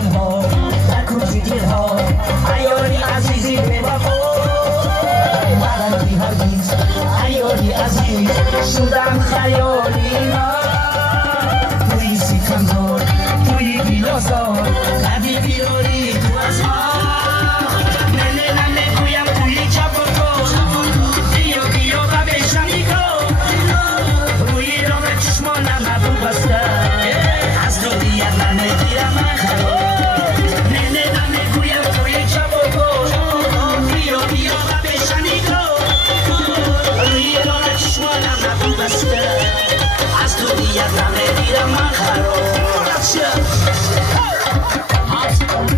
تنها در کوچه دلها عیاری عزیزی به وفا مرا بی هرگیز عیاری عزیز شدم خیالی من توی سیکمزار توی بیلازار قدی بیاری تو از من ننه ننه گویم توی چپ و بیا بیا و بشمی کن روی راه چشمانم ابرو بسته از تو دیگر نمیگیرم من خراب ننه ننه گویم توی چپ و بیا بیا و بشمی کن روی راه چشمانم ابرو بسته از تو دیگر نمیگیرم من خراب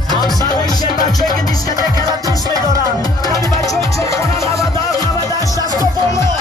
همسرهای بچه که دیسکتک را دوست میدارن ولی بچه های چوبخانه 97 98 دست و بالا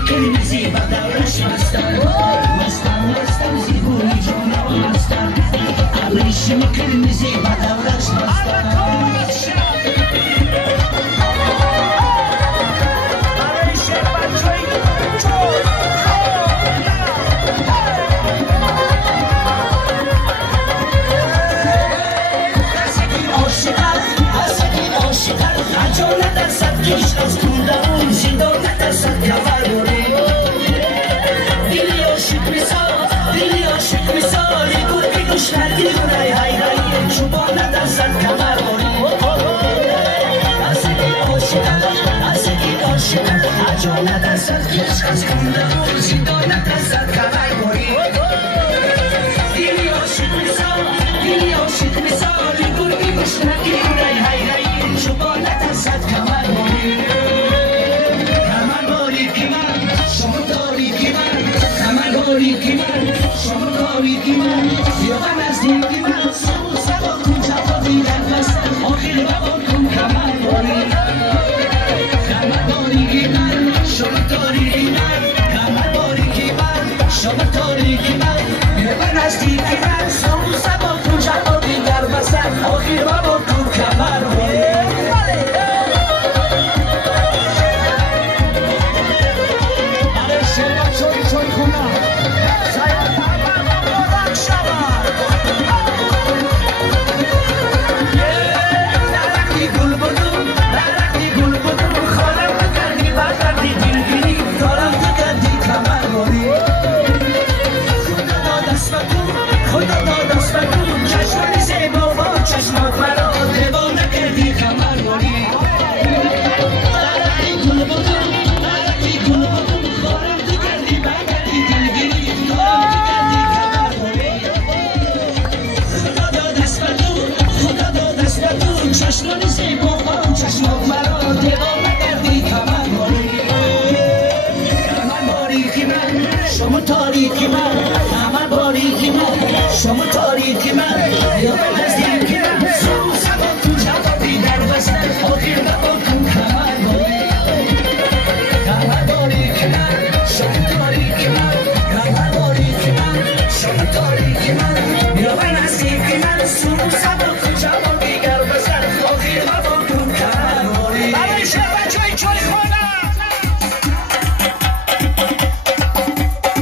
قرمزی و دورش مستم زیبوی جانم مستم ابریشم قرمزی و دورش هیچ از کودمون زندان نترسد کمر باری دلی عاشق مثال گرگی گوشنگی رای های رای چوبان نترسد کمر باری ازگی عاشق هجا نترسد هیچ از کودمون زندان نترسد کمر باری دلی عاشق مثال گرگی گوشنگی رای های رای چوبان نترسد کمر باری شما تاریکی من یادم از دیگی من سبا کن جفا دیگر بستن آخر بابا کن کمر باری کمر باریکی من شما تاریکی من کمر باریکی من شما تاریکی من یادم از دیگی من سبا کن جفا دیگر بستن آخر بابا کن کمر باری شما تاریکی من کمر باریکی من شما تاریکی من یادم از دیگی من سبا کن جفا دیگر بستن آخر بابا کن کمر باری کمر باریکی من شما تاریکی من کمر باریکی من شما تاریکی من یادم از دیگی من سبا کن جفا دیگر بستن آخر بابا کن کمر باری برای شهر چای خونه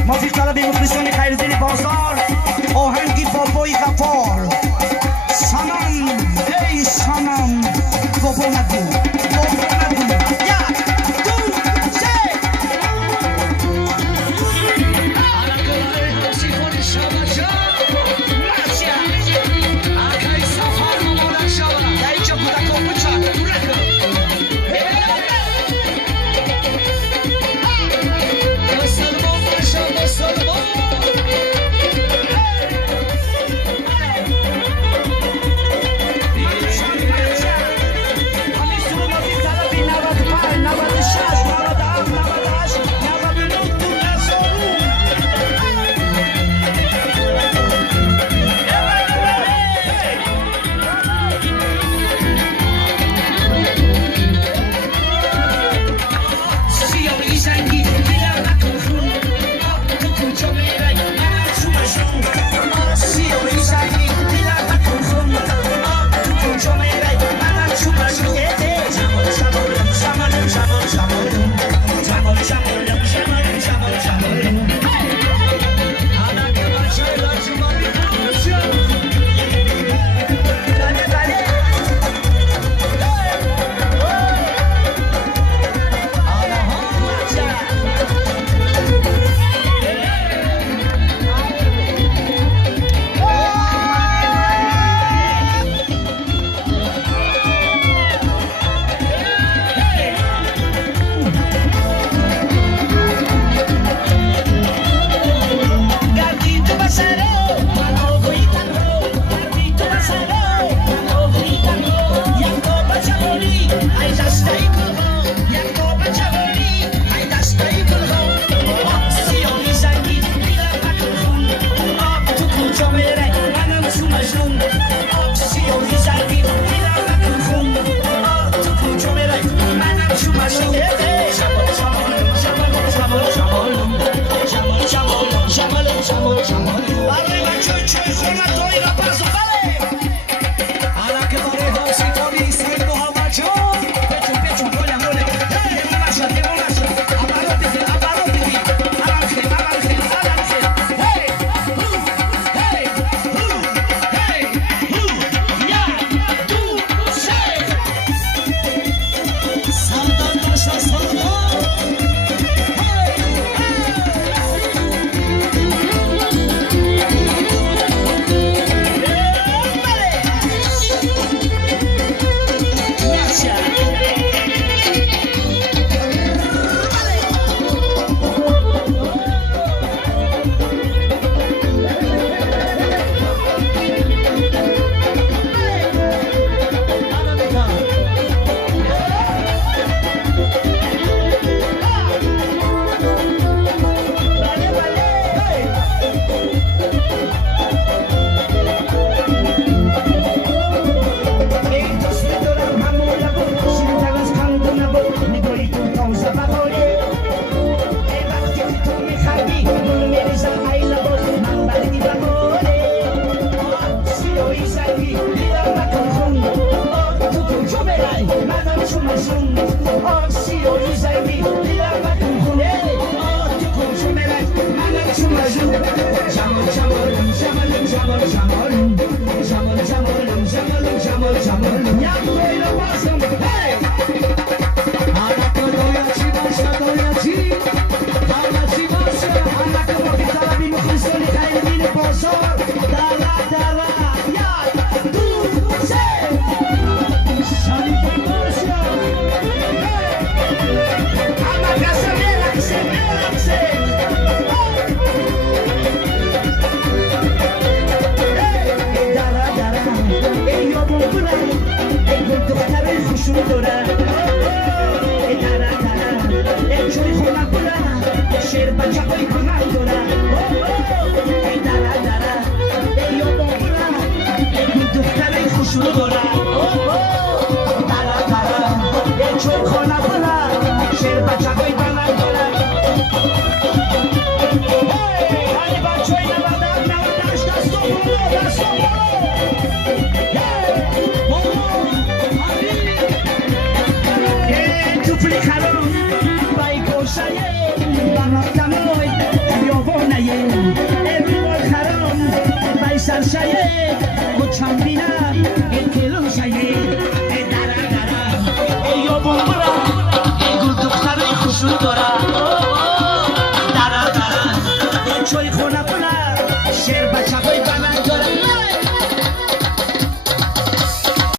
موسیقی طلبی مخلصان خیرزین بازار آهنگی بابای غفار چوی خونه